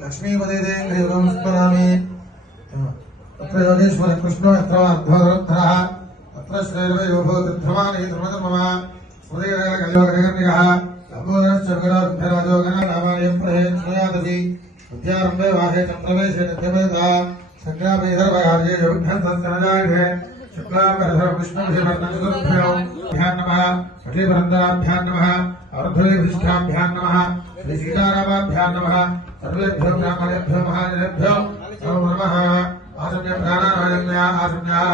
लक्ष्मीपदे देवं स्मरामि तत्र योगेश्वर कृष्णो यत्र अध्वरधरः तत्र श्रेर्वयो भवति ध्रुवानि ध्रुवधर्मः स्मृतिगणयोगनिगः लम्बोदरश्चर्गराजोगण नामायं प्रहेत्यादसि विद्यारम्भे वाहे चन्द्रवेशे नित्यमेधा संग्रामेधर्वयार्ये योगभ्यन्तस्तनजायते शुक्लाम्बरधर विष्णुविषवर्णचतुर्भ्यो भ्यां नमः षठीवरन्दराभ्यां नमः अर्धविशिष्टाभ्यां नमः श्री सीतारामाभ्यां नमः सर्वेभ्यो ब्राह्मणेभ्यो महाजनेभ्यो नमो नमः आसम्य प्राणानायम्या आसम्याः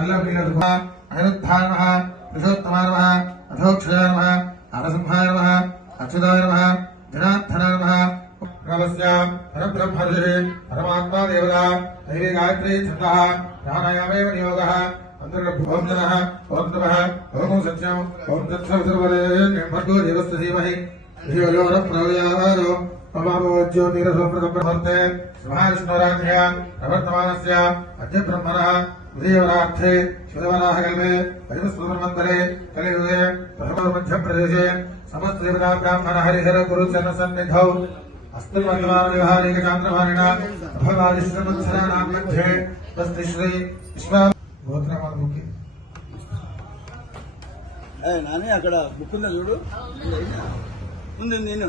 अल्लवीरधुः अनिरुद्धाय नमः पुरुषोत्तमाय नमः अधोक्षयाय नमः नरसिंहाय नमः अच्युताय नमः जनार्दनाय नमः नमस्यां परब्रह्मर्षि परमात्मा देवता दैवी गायत्री छन्दः प्राणायामेव नियोगः अंतर्गर्भो जनः ओं नमः ओं सत्यं ओं तत्सवितुर्वरेण्यं भर्गो देवस्य धीमहि धियो यो न प्रचोदयात् ममावोज्यो नीरसोमृतब्रह्मर्ते महाविष्णुराज्ञया प्रवर्तमानस्य अद्य ब्रह्मणः उदयवरार्थे शिववराहकल्पे वैवस्वतन्मन्तरे कलियुगे प्रथममध्यप्रदेशे समस्तदेवता ब्राह्मण हरिहर गुरुचरणसन्निधौ अस्मिन् वर्तमानव्यवहारिकचान्द्रभारिणा भगवादिश्वरमत्सराणां मध्ये तस्ति श्री विश्वा గోత్రమాలముకి నాని అక్కడ బుక్ ఉందా చూడు ఉంది నేను